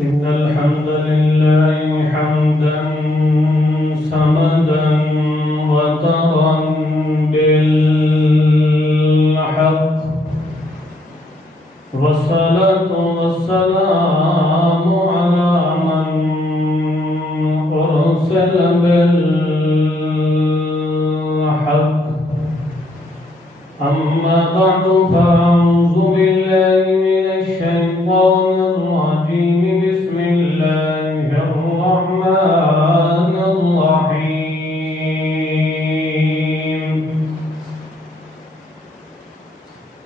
إن الحمد لله حمدا صمدا وترا بالحق والصلاة والسلام على من أرسل بالحق أما بعد فأعوذ بالله من الشيطان الرجيم بسم الله الرحمن الرحيم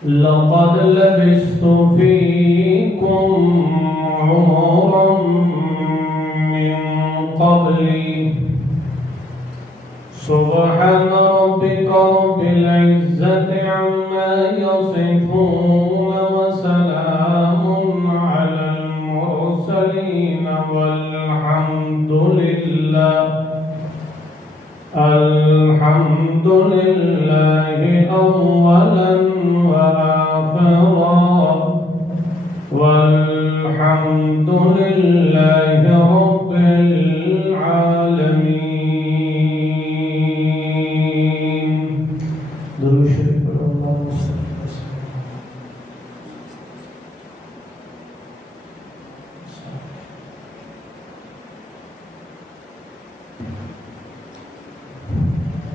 لقد لبثت فيكم عمرا من قبلي سبحان ربك رب العزة عما يصفون وسلام على المرسلين والحمد لله أولا وآخرا والحمد لله رب العالمين. درود شریف پر اللهم صل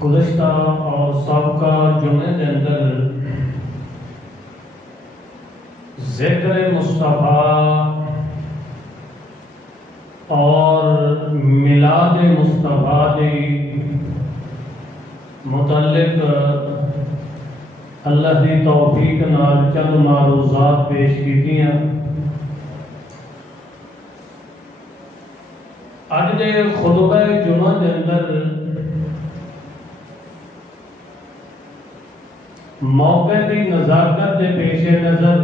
گزشتہ اور سابقہ جمعے کے اندر ذکر مصطفیٰ اور میلاد مصطفیٰ کے متعلق اللہ کی توفیق نال چند معروضات پیش کیتیاں. اج دے خطبہ جمعہ کے اندر موقع کی نزاکت کے پیش نظر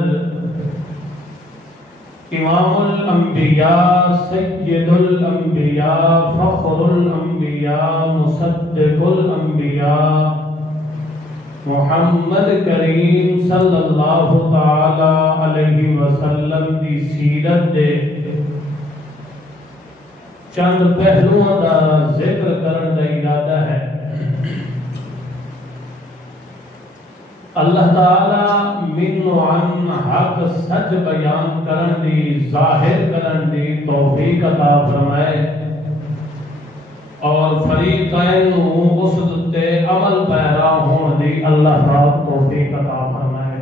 امام الانبیاء سید الانبیاء فخر الانبیاء مصدق الانبیاء محمد کریم صلی اللہ تعالی علیہ وسلم کی سیرت دے چند پہلوؤں کا ذکر کرنے کا ارادہ ہے. اللہ تعالی منو عن حق سچ بیان کرن دی ظاہر کرن دی توفیق عطا فرمائے اور فریقین اس تے عمل پیرا ہون دی اللہ تعالی توفیق عطا فرمائے.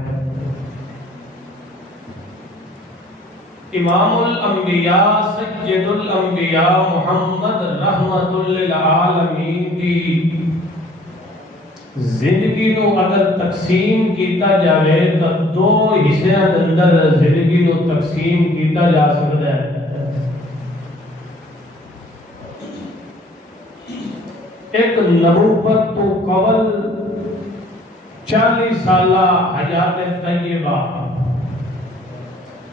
امام الانبیاء سید الانبیاء محمد رحمت للعالمین دی زندگی نو اگر تقسیم کیتا جاوے تو دو حصے اندر زندگی نو تقسیم کیتا جا سکتا ہے. ایک نبوت تو قبل 40 سالہ حیات طیبہ،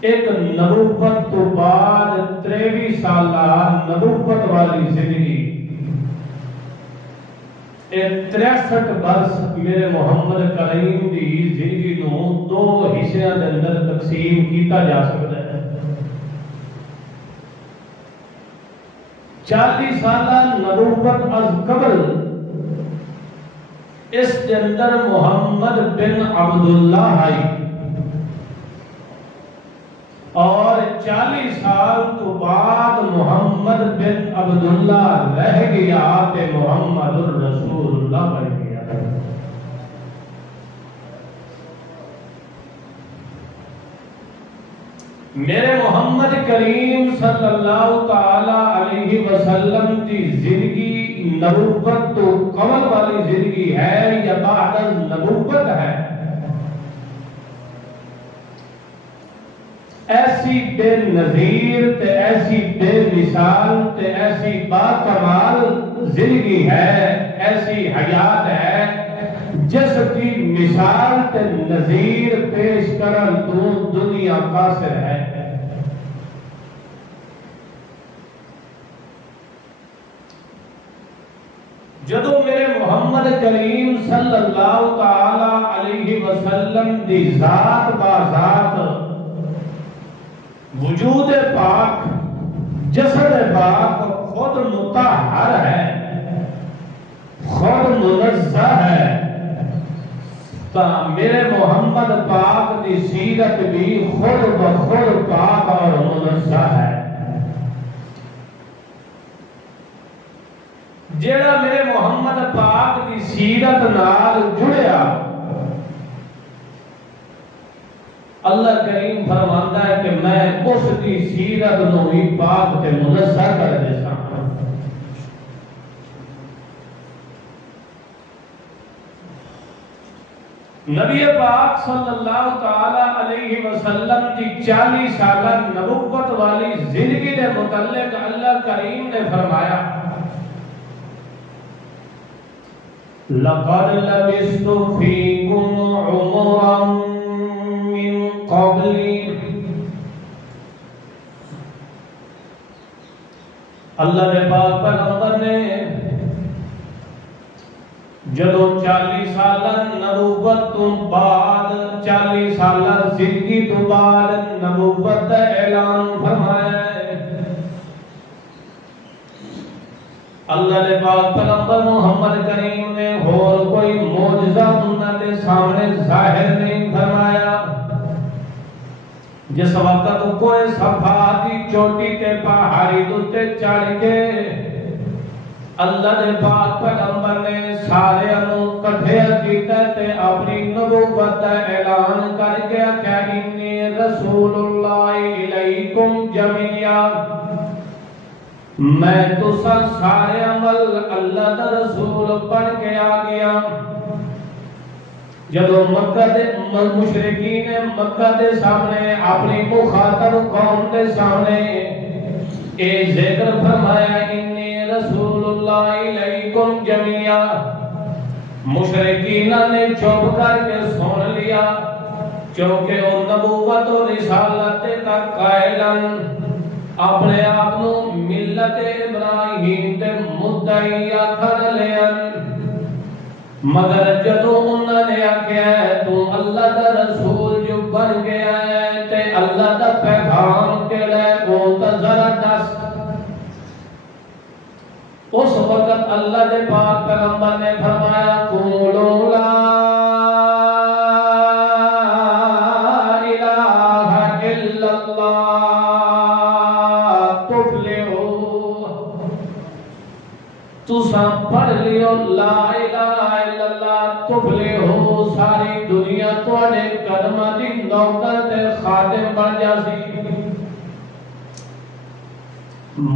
ایک نبوت تو بعد 23 سالہ نبوت والی زندگی. 63 برس میرے محمد کریم دی زندگی نو دو حصے اندر تقسیم کیتا جا سکتا ہے. 40 سالہ نبوت از قبل اس کے اندر محمد بن عبداللہ آئی اور 40 سال تو بعد محمد بن عبداللہ رہ گیا تے محمد الرسول اللہ بن گیا. میرے محمد کریم صلی اللہ تعالی علیہ وسلم کی زندگی نبوت تو قبل والی زندگی ہے یا بعد نبوت ہے؟ ایسی بے نظیر تے ایسی بے مثال تے ایسی با کمال زندگی ہے، ایسی حیات ہے جس کی مثال تے نظیر پیش کرن تو دنیا قاصر ہے. جدو میرے محمد کریم صلی اللہ تعالی علیہ وسلم دی ذات با ذات وجود پاک جسد پاک خود مطہر ہے، خود منزہ ہے، تا میرے محمد پاک دی سیرت بھی خود بخود پاک اور منزہ ہے۔ جیڑا میرے محمد پاک دی سیرت نال جڑیا، اللہ کریم فرماتا ہے کہ میں اس کی سیرت نو ہی پاک تے منزہ کر دیسا۔ نبی پاک صلی اللہ تعالی علیہ وسلم کی 40 سالہ نبوت والی زندگی دے متعلق اللہ کریم نے فرمایا لَقَدْ لَبِثْتُ فِيكُمْ عُمُرًا مِّن قَبْلِ۔ اللہ نے پاک پیغمبر نے جدو 40 سالہ نبوت تو بعد 40 سالہ زندگی تو بعد نبوت کا اعلان فرمایا ہے۔ اللہ نے پاک پیغمبر محمد کریم نے اور کوئی معجزہ انہوں نے سامنے ظاہر نہیں فرمایا۔ جس وقت کوئی صفا دی چوٹی تے پہاڑی تے چڑھ کے اللہ نے پاک پیغمبر نے سارے انہوں کٹھے کیتا تے اپنی نبوت کا اعلان کر کے کہ انی رسول اللہ علیکم جمیعا، میں تو سارے عمل اللہ دا رسول پڑھ کے آ گیا۔ جدو مکہ دے مشرکین مکہ دے سامنے اپنی مخاطب قوم دے سامنے اے ذکر فرمایا انی رسول اللہ علیکم جمیعا، مشرکین نے چپ کر کے سن لیا کیونکہ وہ نبوت و رسالت کا قائلن اپنے آپ کو ملت ابراہیم تے مدعی آکھن لین، مگر جدو انہوں نے آکھیا ہے تو اللہ دا رسول جو بن گیا ہے تے اللہ دا پیغام کے لئے وہ تا ذرا دس۔ اس وقت اللہ دے پاک پیغمبر نے فرمایا قولوا لا الہ الا اللہ تُساں پڑھ لیو لا الہ الا اللہ تفلحو، ساری دنیا توڑے قدمہ دی نوکر تے خادم بن جاسی۔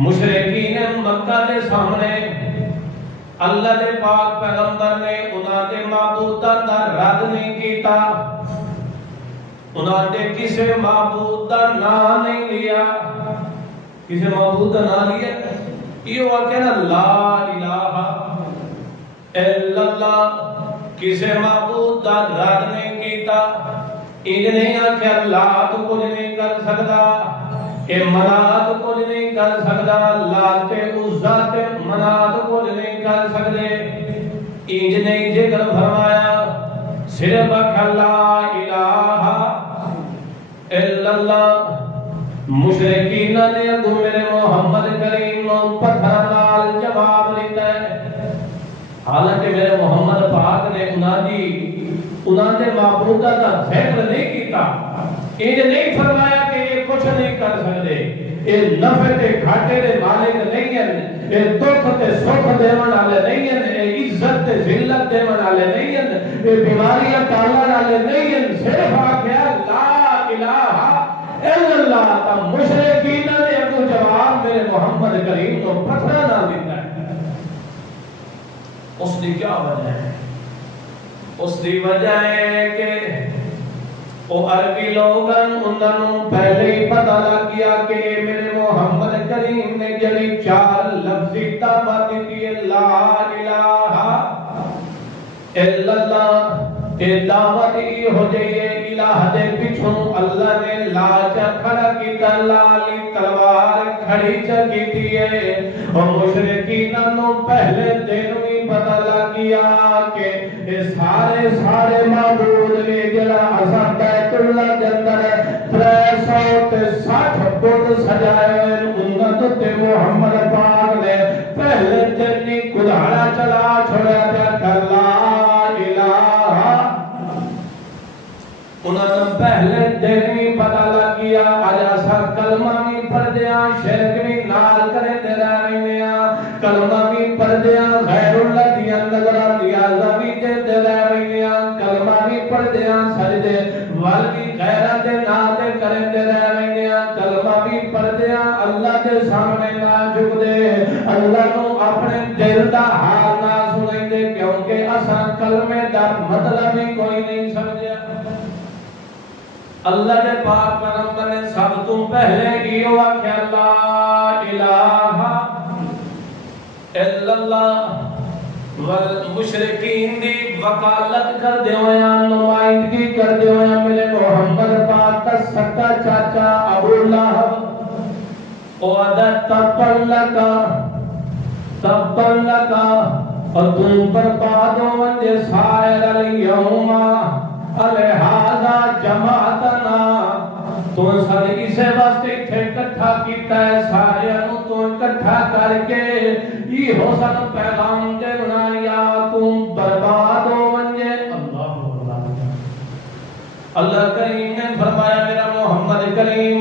مشرکین مکہ دے سامنے اللہ دے پاک پیغمبر نے انہاں دے معبوداں دا رد نہیں کیتا، انہاں دے کسے معبود دا نام نہیں لیا۔ کسے معبود دا نام لیا؟ یہ واقعہ لا الہ الا اللہ، کسے معبود دا رد نہیں کیتا۔ انج نہیں آکھیا لات کچھ نہیں کر سکتا، اے منات کچھ نہیں کر سکتا، لات عزا تے منات کچھ نہیں کر سکتے، انج نہیں ذکر فرمایا، صرف آکھیا لا الہ الا اللہ۔ مشرکین نے اگو میرے محمد کریم پتھر نال جواب لیتا ہے، حالانکہ میرے محمد پاک نے انہاں دے معبودہ دا ذکر نہیں کیتا، انج نہیں فرمایا کہ یہ کچھ نہیں کر سکتے، یہ نفع تے گھاٹے دے مالک نہیں ہیں، یہ دکھ تے سکھ دیون والے نہیں ہیں، یہ عزت تے ذلت دیون والے نہیں ہیں، یہ بیماریاں ٹالن والے نہیں ہیں، صرف آکھیا لا الہ الا اللہ۔ تا مشرکین نے اگو جواب میرے محمد کریم تو پتھرا نہ دیتا ہے۔ اس دی کیا وجہ ہے؟ اس دی وجہ ہے کہ وہ عربی لوگن انہوں پہلے ہی پتہ لگ گیا کہ میرے محمد کریم نے جلی 4 لفظی دعوت دی لا الہ الا اللہ، اے دعوت ہی ہو جائیے الہ دے پچھوں اللہ نے لا چا کھڑا کیتا، لالی تلوار کھڑی چا کیتی ہے، اور مشرکین نو پہلے دن ہی پتہ لگ گیا کہ یہ سارے معبود نے جڑا اساں بیت اللہ دے اندر 360 بت سجائے انہاں تے محمد پاک نے پہلے دن ہی کلاڑا چلا چھوڑا تھا لا الہ، انہوں نے پہلے دن ہی پتہ لگ گیا آج ایسا کلمہ بھی پڑھ دیا شرک بھی نال کرے دے رہے ہیں، کلمہ بھی پڑھ دیا غیر اللہ دیا نظرہ نیازہ بھی دے رہے ہیں، کلمہ بھی پڑھ دیا سجدے وال بھی غیرہ دے ناتے کرے دے رہے ہیں، کلمہ بھی پڑھ دیا اللہ دے سامنے نہ جھک دے، اللہ نو اپنے دل دا حال نہ سنیں دے، کیونکہ اساں کلمے دا مطلب ہی کوئی نہیں سمجھا۔ اللہ دے پاک پیغمبر نے سب تو پہلے کی ہوا کہ لا الہ الا اللہ والمشرکین دی وکالت کر دے ہویا نمائندگی کر دے ہویا میرے محمد پاک کا سکا چاچا ابو لہب او ادا تبن لکا اور تم برباد ہوں جے سائر الیوما الہذا جماعتنا تو سارے اسے واسطے تھے کٹھا کیتا ہے سارے انو تو کٹھا کر کے یہ ہو سن پیغام دے بنایا تم برباد ہو منجے اللہ کریم نے فرمایا میرا محمد کریم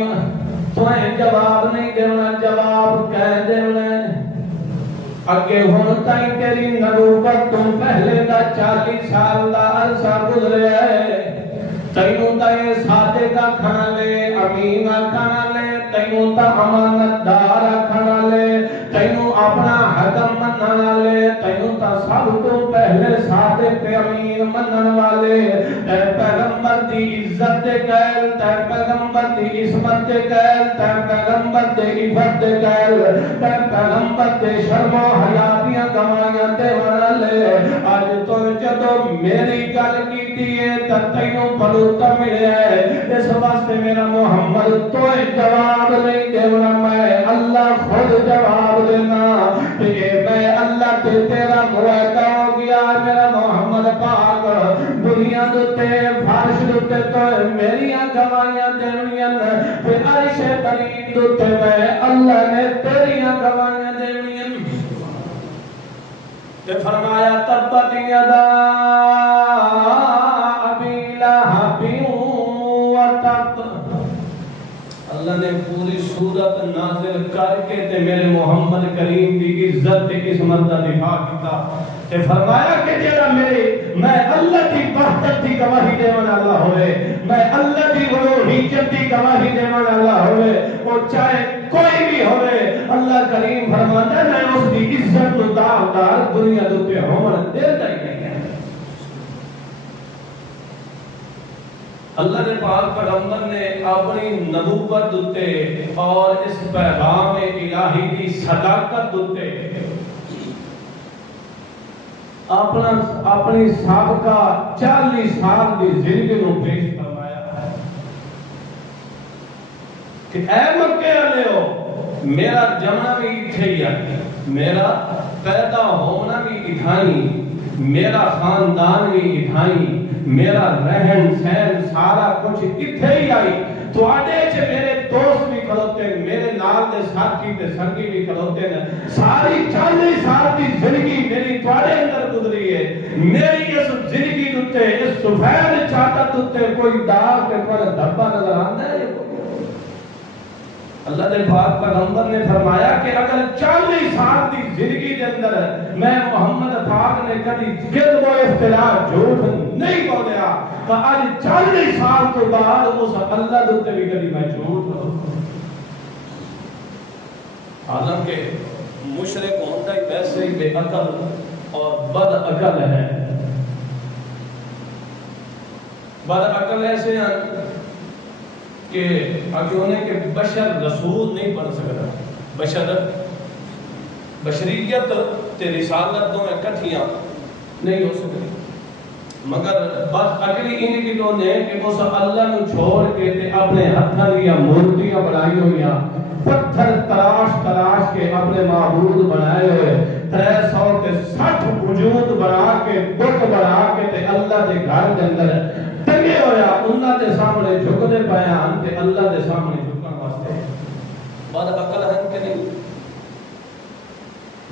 تمہیں جواب نہیں دینا جواب کہہ دینا اگے ہون تائیں تیری نبوت تم پہلے دا 40 سال دا عرصہ گزرے ہے تینوں تا یہ سادے کا کھانا لے امین کھانا لے تینوں تا امانت دار کھانا لے تینوں اپنا حکم مننا لے تینوں تا سب تو پہلے سادے تے امین منن والے تے پیغمبر دی عزت دے قائل تے پیغمبر دی عصمت دے قائل تے پیغمبر دے عفت دے قائل تے پیغمبر دے شرم و حیا دیاں گواہیاں دے والے اج تو جدوں میری گل کیتی ہے تے تینوں بلوتا ملے ہے اس واسطے میرا محمد تو جواب نہیں دینا میں اللہ خود جواب دینا کہ میں اللہ تے تیرا معاہدہ ہو گیا میرا محمد پاک دنیا دوتے فرش دوتے تو میری گواہیاں دینیاں پھر عرش کریم دوتے میں اللہ نے تیری گواہیاں دینیاں تے فرمایا تبت یدا اللہ نے پوری صورت نازل کر کے تے میرے محمد کریم کی عزت تے عصمت دا دفاع کیتا تے فرمایا کہ جڑا میں اللہ کی وحدت دی گواہی دیون والا ہوئے میں اللہ کی الوہیت دی گواہی دیون والا ہوئے او چاہے کوئی بھی ہوئے اللہ کریم فرماتا ہے میں اس کی عزت و دار دنیا دے ہون دیتا ہی نہیں ہے۔ اللہ نے پاک پیغمبر نے اپنی نبوت دتے اور اس پیغام الہی کی صداقت دتے اپنی سابقہ 40 سال کی زندگی کو پیش فرمایا کہ اے مکے والےو میرا جمنا بھی اتھے ہی ہے میرا پیدا ہونا بھی اتھائی میرا خاندان بھی اتھائی میرا رہن سہن سارا کچھ اتھے ہی آئی تو آڈے چھے میرے دوست بھی کھلوتے ہیں میرے نال دے ساتھی تے سنگی بھی کھلوتے ہیں ساری 40 سال کی زندگی میری توڑے اندر گزری ہے میری اس زندگی دوتے اس سفید چاہتا دوتے کوئی داغ کے پر دھبا نظر آندہ ہے اللہ نے پاک پیغمبر نے فرمایا کہ اگر 40 سال کی زندگی کے اندر میں محمد پاک نے کبھی کذب و اختلاف جھوٹ نہیں بولیا تو آج 40 سال تو بعد اس اللہ دوتے بھی کبھی میں جھوٹ عالم کے مشرق ہوتا ہی ویسے ہی بے عقل اور بد عقل ہے بد عقل ایسے ہیں کہ اکیونے کے بشر رسول نہیں بن سکتا بشریت تے رسالت دو میں کٹھیاں نہیں ہو سکتی مگر بات عقلی ان کی تو نے کہ وہ سب اللہ نو چھوڑ کے تے اپنے ہتھاں یا مورتیاں بنائی ہوئیاں پتھر تراش کے اپنے معبود بنائے ہوئے 360 وجود بنا کے بت بنا کے تے اللہ دے گھر دے اندر تنگے ہویا اللہ دے سامنے جھک دے پایا تے اللہ دے سامنے جھکن واسطے بعد عقل ہے کہ نہیں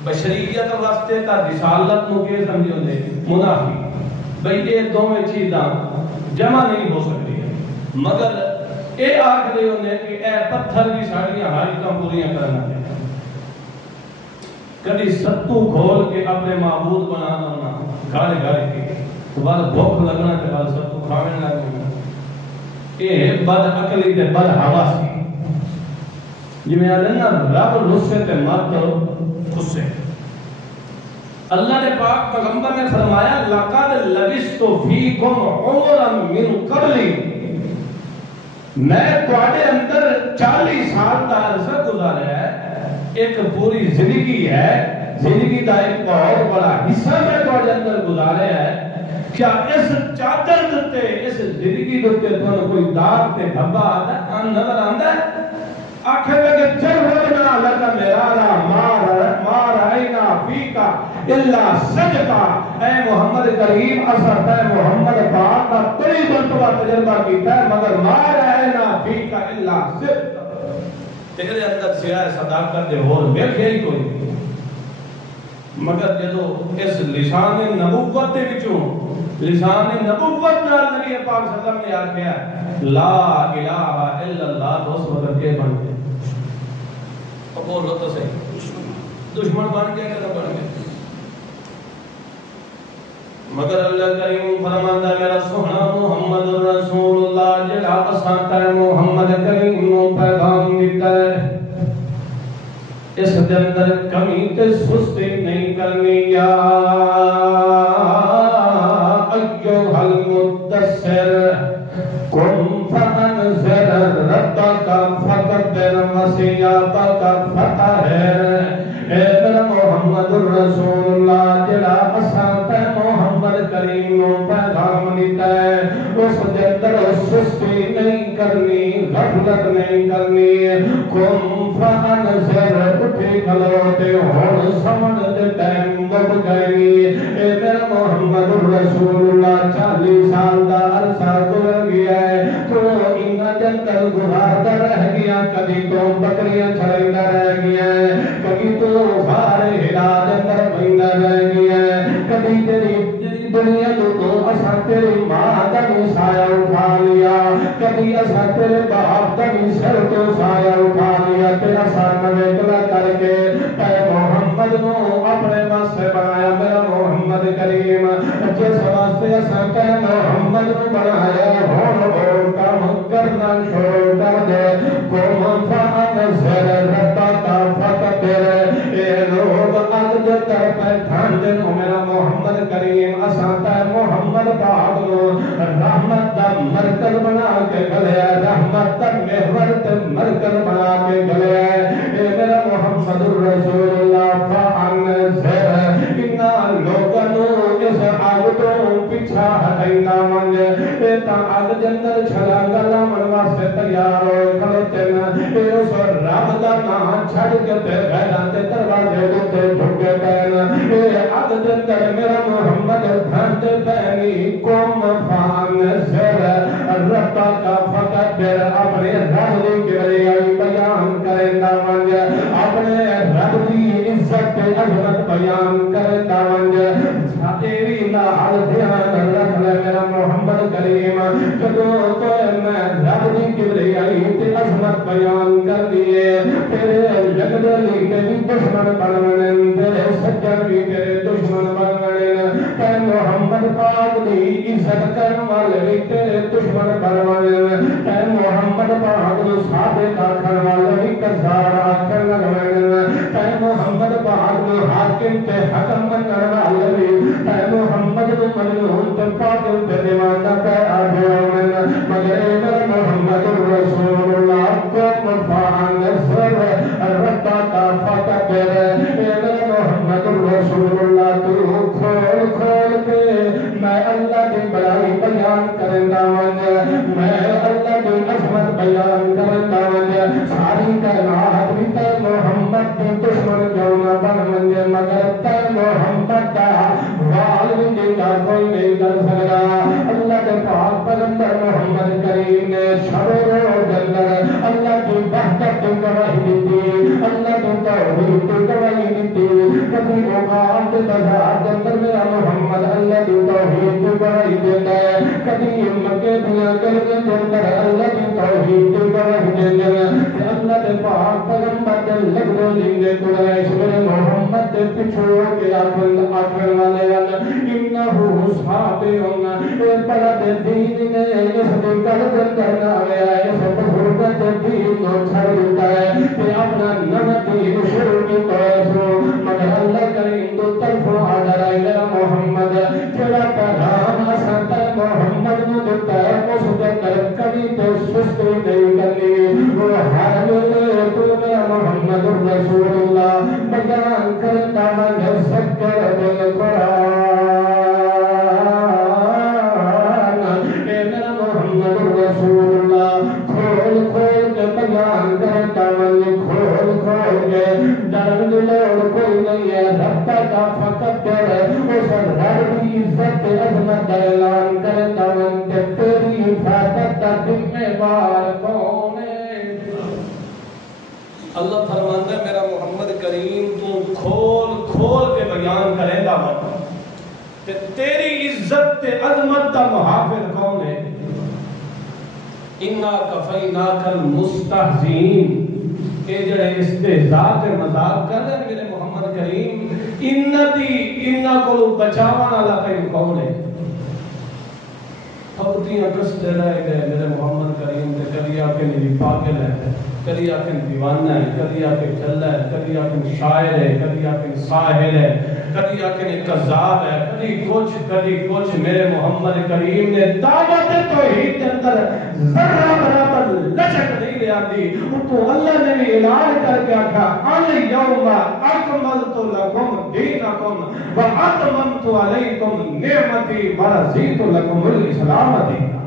بشریت واسطے تا رسالت نو کے سمجھو دے منافی بھئی یہ دونوں چیزاں جمع نہیں ہو سکتی مگر اے آکھ رہے ہونے کہ اے پتھر بھی ساڑیاں حاجتاں پوریاں کرنا ہے کبھی ستو کھول کے اپنے معبود بنانا گھاڑے گھاڑے کے تو بعد بھوک لگنا کے بعد ستو کھانے لگنا یہ بد عقلی تے بد حواسی جی میں آدھے نا رب رسے تے مات غصے اللہ نے پاک پیغمبر نے فرمایا لَقَدْ لَبِثْتُ فِيكُمْ عُمُرًا مِّن قَبْلِ میں تواڈے اندر 40 سال کا عرصہ گزارا ہے ایک پوری زندگی ہے زندگی کا ایک بہت بڑا حصہ میں تواڈے اندر گزارا ہے کیا اس چادر دتے اس زندگی دتے تھانوں کوئی داغ تے دھبا نظر آندا ہے آخر لگے چل رہنا لگا میرا مار عینا فیکا الا سجدہ اے محمد کریم اثر ہے محمد پاک کا کئی مرتبہ تجربہ کیتا ہے مگر مار عینا فیکا الا سجدہ تیرے اندر سیاہ صداقت دے اور ویکھے ہی کوئی مگر جدو اس لسان نبوت دے وچوں لسان نبوت نال نبی پاک صلی اللہ علیہ وسلم نے آکھیا لا الہ الا اللہ دوست وقت کے بن گئے اب بولو تو صحیح دشمن بن گیا کہ نہ بن گیا مگر اللہ کریم فرماندا میرا سونا محمد رسول اللہ جڑا اساں محمد کریم نو پیغام دیتا ہے اس دے اندر کمی تے سستی نہیں کرنی یا ایھا المدثر قم فانذر ربک فکبر وثیابک فطہر اے میرا محمد رسول اللہ جڑا اساں تے محمد کریم نو پیغام دیتا ہے اس دے اندر سستی نہیں کرنی غفلت نہیں کرنی قم فانذر اٹھے کھلوتے ہون سمجھ دے ٹائم مک گئی اے میرا محمد رسول اللہ 40 سال دا عرصہ گزر گیا ہے تو انہاں جنگل گزارتا رہ گیا کبھی تو بکریاں چرائندا رہ گیا کبھی تو بھار ہلا اندر بیندا رہ گیا کبھی تیری دنیا تو اساں تیری ماں دا سایہ اٹھا لیا کبھی اساں تیرے باپ دا سر تو سایہ اٹھا لیا تیرا سر نویکلا کر کے اے محمد نو اپنے واسطے بنایا میرا محمد کریم جس واسطے اساں کہ محمد نو بنایا ہون کام کرنا شروع کر دے قوم فانذر ربک فکبر اے لوگ اج تر پہ ٹھنڈ نو میرا محمد کریم اساں تے محمد پاک نو رحمت دا مرکز بنا کے گلیا رحمت دا محور تے مرکز بنا کے گلیا اے میرا محمد رسول اللہ فانذر انہاں لوگاں نو اس اگ تو پیچھا ہٹیندا ونج اے تاں اگ جنگل چھلانگا لاون واسطے تیار ہوئے کھڑوتے اے اس رب دا نام چھڈ کے تے غیراں دے دروازے تے جھکے پین اے اگ جنگل میرا محمد بھند پینی قوم فانذر ربک فکبر اپنے رب دی کبریائی بیان کریندا ونج اپنے رب دی عزت تے عظمت بیان کریندا ونج ساتھی نال دھیان رکھ لے میرا محمد کریم جدو تو میں رب دی کبریائی تے عظمت بیان کر دیے تیرے جگدلی کے بھی دشمن بننے تیرے سجن بھی تیرے دشمن بننے تے محمد پاک دی عزت کرن والے بھی تیرے دشمن بننے تے محمد پاک نو صادق آکھن والے بھی کذاب آکھن لگے تے محمد پاک نو حاکم تے حکم کرن والے بھی تے محمد نو مجنون تے پاگل تے دیوانہ تے آگے مگر میرا محمد رسول اللہ قوم فانذر ربک فکبر میرا محمد رسول اللہ تو کھول کھول کے میں اللہ کی بڑائی بیان کرندا ونج میں اللہ کی عظمت بیان کرندا ونج ساری کائنات بھی تے محمد کے دشمن کیوں نہ بن ونج مگر تے محمد دا وال بھی جنگا کوئی نہیں کر سکتا اللہ کے پاک پیغمبر محمد کریم نے شب و روز اندر اللہ کی وحدت کی گواہی دی اللہ کی توحید کی گواہی دی کبھی اوقات بازار کے اندر میرا محمد اللہ کی توحید کی گواہی دیتا ہے، کبھی مکے دیا گلیاں کے اندر اللہ کی توحید کی گواہی دیتے ہیں کہ اللہ کے پاک پیغمبر کے لگنے لیندے قریش میرے محمد کے پچھوڑ کے آخر والے انہو صحابیون اے بلد دین نے اس کی قلب کرنا آیا ہے، اس بزرگت دین کو چھڑ دیتا ہے کہ اپنا نمتی شروع کی طرف مگر اللہ کریم تو طرف آدھر آئی میرا محمد جڑا پیغام آسان پر محمد نے دیتا ہے اس کے طرف کبھی تو سستی نہیں کرنی، وہ ہر ملے تو میرا محمد رسول اللہ بیان کرتا من سکر بالقرآن، اے میرا محمد رسول اللہ کھول کھول کے بیان کرتا من کھول کھول کے ڈرن لوڑ کوئی نہیں ہے، رب کا فقط ہے اس رب کی عزت عظمت اعلان کرتا من کہ تیری حفاظت کا ذمہ دار کون ہے۔ اللہ فرماتا ہے میرا محمد کریم تو کھول کھول کے بیان کرے گا من کہ تیری عزت عظمت کا محافظ کون ہے۔ اِنَّا كَفَيْنَاكَ الْمُسْتَحْزِئِينَ، کہ جڑے استہزاء کے مذاق کر رہے ہیں میرے محمد کریم انہ کو بچاوانا والا کہیں کون ہے۔ پھبتیاں کستے رہ گئے میرے محمد کریم نے، کدی آکے میری پاگل ہے، کدی آکے دیوانہ ہے، کدی آکے جلہ ہے، کدی آکے شاعر ہے، کدی آکے ساحر ہے، کدی آکے قذاب ہے، کدی کچھ میرے محمد کریم نے دعوت توحید کے اندر ذرہ برابر لچک نہیں لے آتی، تو اللہ نے بھی اعلان کر کے آکھا الیوم اکملت لکم دینکم واتممت علیکم نعمتی ورضیت لکم الاسلام دینا۔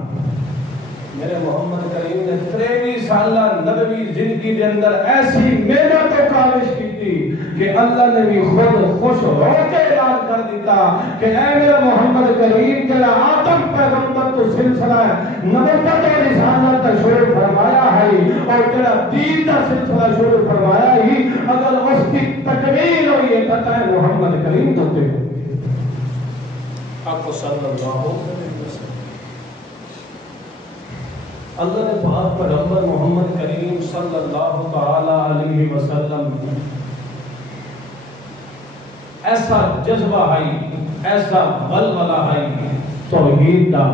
میرے محمد کریم نے 23 سالہ نبوی زندگی کے اندر ایسی محنت و کاوش کی تھی کہ اللہ نے بھی خود خوش ہو کے اعلان کر دیتا کہ اے میرا محمد کریم تیرا آدم پیغمبر تو سلسلہ نبوت و رسالت کا شروع فرمایا ہے اور تیرا دین کا سلسلہ شروع فرمایا ہی، اگر اس کی تکمیل ہوئی ہے کہتا ہے محمد کریم تو تے آپ کو صلی اللہ علیہ وسلم اللہ نے پاک پیغمبر محمد کریم صلی اللہ تعالی علیہ وسلم ایسا جذبہ ہے، ایسا ولولہ ہے توحید کا،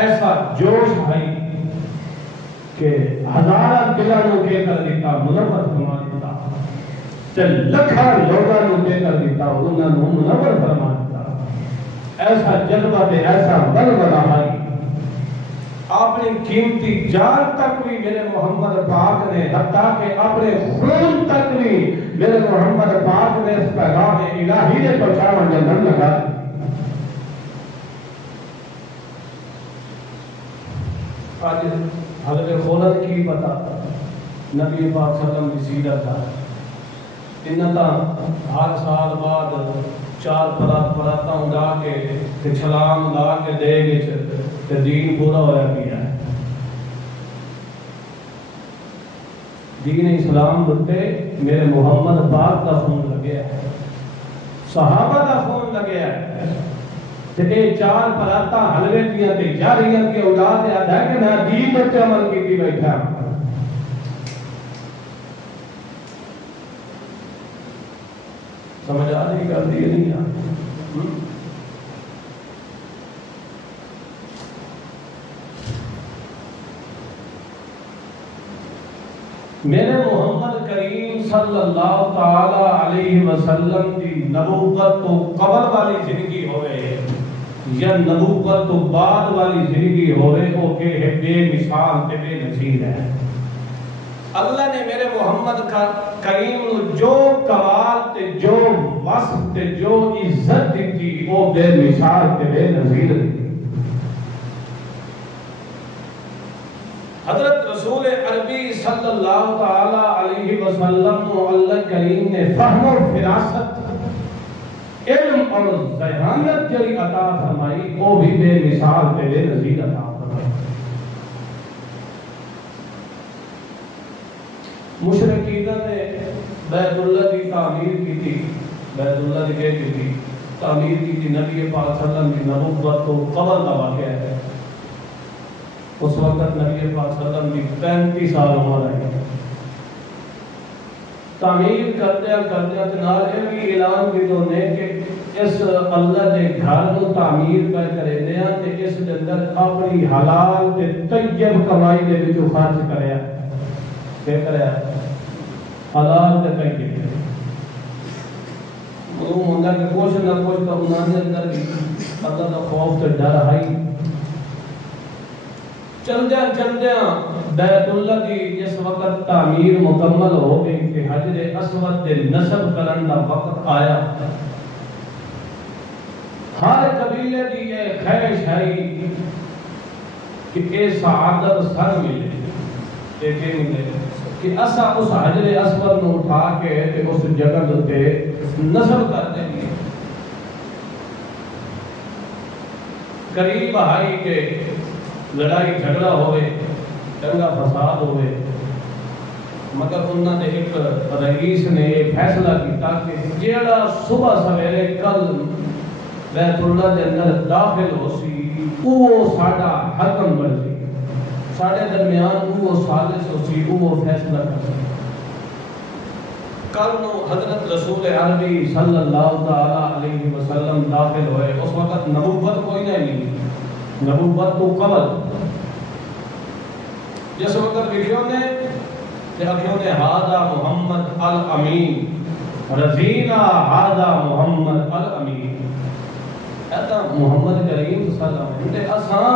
ایسا جوش ہے کہ ہزارہ دلانوں دے کر دیتا منور فرما دیتا، تے لکھا لوگانوں دے کر دیتا انہوں نے منور فرما دیتا، ایسا جذبہ تے ایسا ولولہ ہے۔ اپنی قیمتی جان تک بھی میرے محمد پاک نے، حتیٰ کہ اپنے خون تک بھی میرے محمد پاک نے اس پیغام الہی نے پہنچانا جنم لگا۔ آج حضرت خولد کی پتا نبی پاک صلی اللہ علیہ وسلم کی سیرت تھا، انتا ہر سال بعد 4 پراتا اڑا کے چھلام لا کے دے گے کہ دین پورا ہویا پیا ہے۔ دین اسلام بتے میرے محمد پاک کا خون لگیا ہے، صحابہ کا خون لگیا ہے، تے 4 پراتا حلوے دیا تے جاریاں کی اولاد یاد ہے کہ میں دین بتے عمل کی تھی بیٹھا۔ سمجھ آ رہی کر دی نہیں آ میرے محمد کریم صلی اللہ تعالی علیہ وسلم کی نبوت تو قبل والی زندگی ہوئے یا نبوت تو بعد والی زندگی ہوئے وہ کہ بے مثال تے بے نظیر ہے۔ اللہ نے میرے محمد کریم جو کمال تے جو وصف تے جو عزت دیتی وہ بے مثال تے بے نظیر دیتی۔ حضرت رسول عربی صلی اللہ تعالی علیہ وسلم کو اللہ کریم نے فہم و فراست علم اور ذہانت جلی عطا فرمائی، وہ بھی بے مثال تے بے نظیر عطا فرمائی۔ مشرکین نے بیت اللہ کی تعمیر کی تھی، بیت اللہ کی تھی تعمیر کی تھی نبی پاک صلی اللہ علیہ وسلم کی نبوت تو قبل کا واقعہ ہے. اس وقت نبی پاک صلی اللہ علیہ وسلم کی 35 سال عمر ہے. تعمیر کرتے نال یہ بھی اعلان کی جو نے کہ اس اللہ دے گھر کو تعمیر کر کرے ہیں تے اس دے اندر اپنی حلال تے طیب کمائی دے وچوں خرچ کریا. کہ کریا حلال تے طیب. وہ ہوندا کہ کچھ نہ کچھ تو انہاں دے اندر بھی اللہ دا خوف تے ڈر ہے. چلدیاں بیت اللہ کی جس وقت تعمیر مکمل ہو گئی کہ حجر اسود دے نصب کرن دا وقت آیا. ہر قبیلے دی یہ خواہش ہے کہ اے سعادت سر ملے کہ ملے کہ اسا اس حجر اسود کو اٹھا کے اس جگہ تے نصب کر دیں گے. قریب آئی کہ لڑائی جھگڑا ہوئے دنگا فساد ہوئے مگر انہوں نے ایک رئیس نے فیصلہ کیتا کہ جیڑا صبح سویرے کل بیت اللہ دے اندر داخل ہو سی وہ ساڈا حکم بن سی ساڈے درمیان وہ سازش ہو سی وہ فیصلہ کر سی. کل نو حضرت رسول عربی صلی اللہ علیہ وسلم داخل ہوئے. اس وقت نبوت کوئی نہیں نبوت تو قبل جس وقت لکھیوں نے ہاذا محمد الامین رضینا ہاذا محمد الامین. ایسا محمد کریم صلی اللہ علیہ وسلم اساں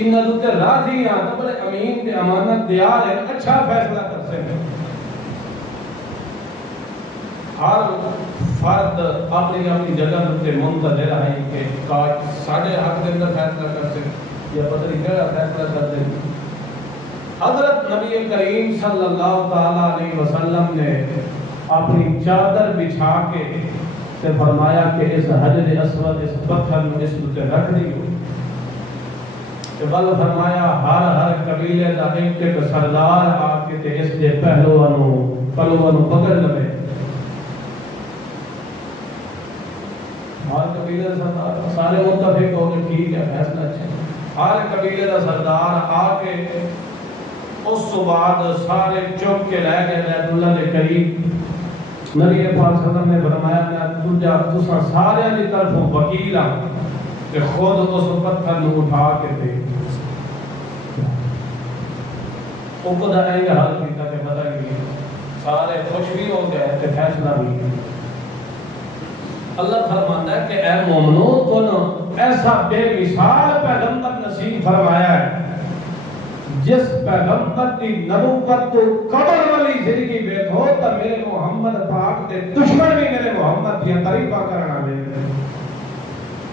انہاں تے راضی ہاں تو بڑے امین تے امانت دیار ہے اچھا فیصلہ کر سکے. ہر فرد اپنی اپنی جگہ تے منتظر ہے کہ کاش ساڈے حق دے اندر فیصلہ کر سکے یا پتہ نہیں کیڑا فیصلہ کر دے. حضرت نبی کریم صلی اللہ علیہ وسلم نے اپنی چادر بچھا کے تے فرمایا کہ اس حجر اسود اس پتھر کو اس تے رکھ دیو. کہ بل فرمایا ہر قبیلے دا ایک سردار آ کے تے اس دے پہلوانوں پکڑ لے. ہر قبیلے دا سردار سارے متفق ہو کے ٹھیک ہے فیصلہ اچھا. ہر قبیلے دا سردار آ کے اس تو بعد سارے چپ کے لے گئے بیت اللہ کے قریب. نبی پاک صلی اللہ علیہ وسلم نے فرمایا میں تساں سارے دی طرف وکیل ہاں کہ خود اس پتھر نو اٹھا کے دے. او خدا اے حال کیتا کہ پتہ نہیں سارے خوش بھی ہو گئے تے فیصلہ بھی. اللہ فرماتا ہے کہ اے مومنو تو ایسا بے مثال پیغمبر نصیب فرمایا ہے جس پیغمبر کی نبوت تو قبر والی زندگی بیٹھو تو میرے محمد پاک کے دشمن بھی میرے محمد کی تعریفہ کرنا میرے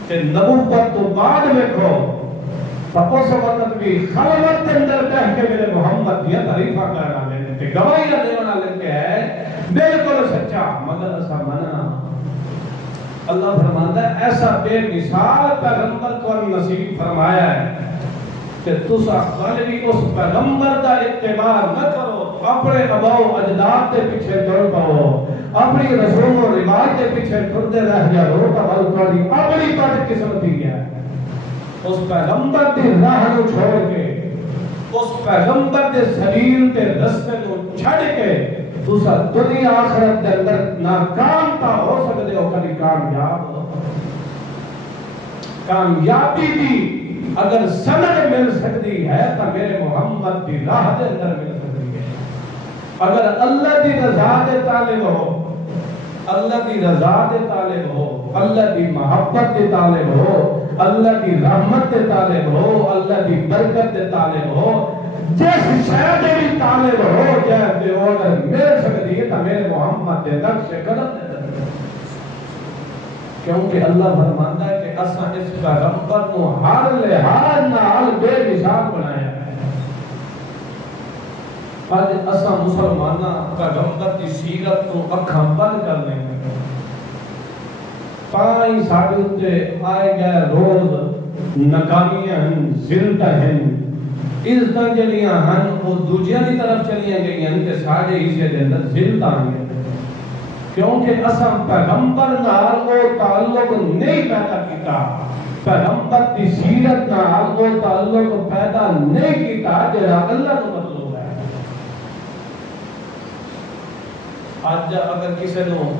کہ نبوت تو بعد بیٹھو تو اس وقت بھی خلوت کے اندر بیٹھ کے میرے محمد کی تعریفہ کرنا میرے کہ گواہی نہ دینا لگ کے ہے بالکل سچا مگر ایسا مننا. اللہ فرماتا ہے ایسا بے مثال پیغمبر کو نصیب فرمایا ہے کہ تسا خالوی اس پیغمبر کا اتباع نہ کرو اپنے اباؤ اجداد کے پیچھے چل پاؤ اپنی رسوم و رواج کے پیچھے ٹرتے رہ جاؤ تو بل تھوڑی اپنی بد قسمتی ہے. اس پیغمبر کی راہ کو چھوڑ کے اس پیغمبر کے سبیل کے رستے کو چھڑ کے دوسرا دنیا آخرت کے اندر ناکام تا ہو سکتے ہو کبھی کامیاب ہو. کامیابی بھی اگر سند مل سکتی ہے تو میرے محمد کی راہ دے اندر مل سکتی ہے. اگر اللہ کی رضا دے طالب ہو اللہ کی رضا دے طالب ہو اللہ کی محبت دے طالب ہو اللہ کی رحمت دے طالب ہو اللہ کی برکت دے طالب ہو جس شاید بھی طالب ہو جائے وہ اگر مل سکتی ہے تو میرے محمد دے نقش قدم دے طالب کیونکہ اللہ فرماتا ہے کہ اساں اس پیغمبر کو ہر لحاظ نال بے مثال بنایا ہے. آج اساں مسلمانہ پیغمبر کی سیرت کو اکھاں بند کر لیں گے پائیں ساڑھے اتے آئے گئے روز ناکامیاں ہیں زلتہ ہیں عزتاں جلیاں ہیں وہ دوجیاں دی طرف چلیاں گئی ہیں کہ ساڑھے حصے دے اندر زلتہ آئیں گے کیونکہ اساں پیغمبر نال او تعلق نہیں پیدا کیتا، پیغمبر دی سیرت نال او تعلق پیدا نہیں کیتا جڑا اللہ کو مطلوب ہے۔ آج اگر کسی نو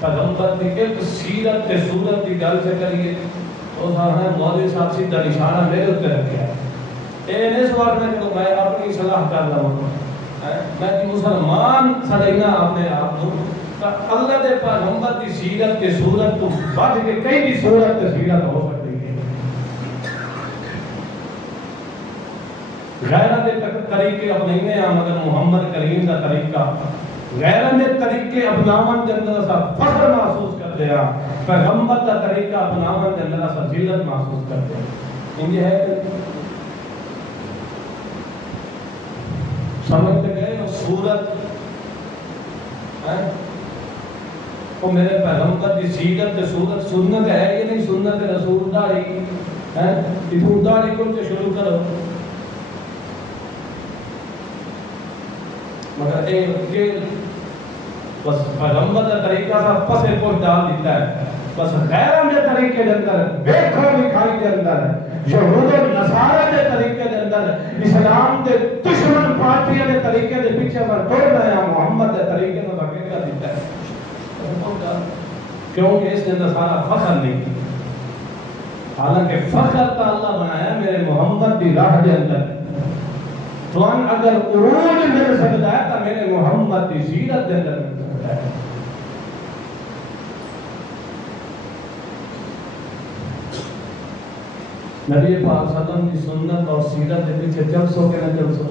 پیغمبر دی ایک سیرت تے صورت کی گل سے کریے تو ہے مولوی صاحب سیدھا نشانہ میرے اوپر رکھیا ہے۔ اے نہیں سوال میں کہ میں اپنی صلاح کر لوں، میں کہ مسلمان سڑینا اپنے آپ کو اللہ دے پیغمبر دی سیرت تے صورت تو بڑھ کے کئی بھی صورت تے سیرت ہو سکتی ہے۔ غیرہ دے طریقے اپنے ہیں مگر محمد کریم دا طریقہ غیرہ نے طریقے اپناون دے اندر سا فخر محسوس کرتے ہیں، پیغمبر دا طریقہ اپناون دے اندر سا ذلت محسوس کرتے ہیں۔ ان یہ ہے کہ سمجھتے گئے صورت وہ میرے پیغمبر دی سیرت تے صورت سنت ہے یہ نہیں سنت رسول داڑھی ہے داڑھی کو شروع کرو مگر ایک بس پیغمبر کا طریقہ سا پسے کو ڈال دیتا ہے، بس غیروں کے طریقے کے اندر دیکھو دکھائی کے اندر یہود و نصارہ کے طریقے کے اندر اسلام کے دشمن پارٹیاں کے طریقے کے پیچھے پر دوڑنا ہے، محمد کے طریقے میں بقیدہ دیتا ہے کیونکہ اس کے اندر سارا فخر نہیں، حالانکہ فخر کا اللہ بنایا میرے محمد کی راہ کے اندر تو اگر عروج مل سکتا ہے تو میرے محمد کی سیرت کے اندر مل سکتا ہے۔ نبی پاک صلی اللہ علیہ وسلم کی سنت اور سیرت کے پیچھے چل سو کہ نہ چل سو،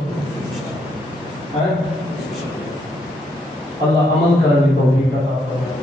اللہ عمل کرنے کی توفیق عطا فرمائے۔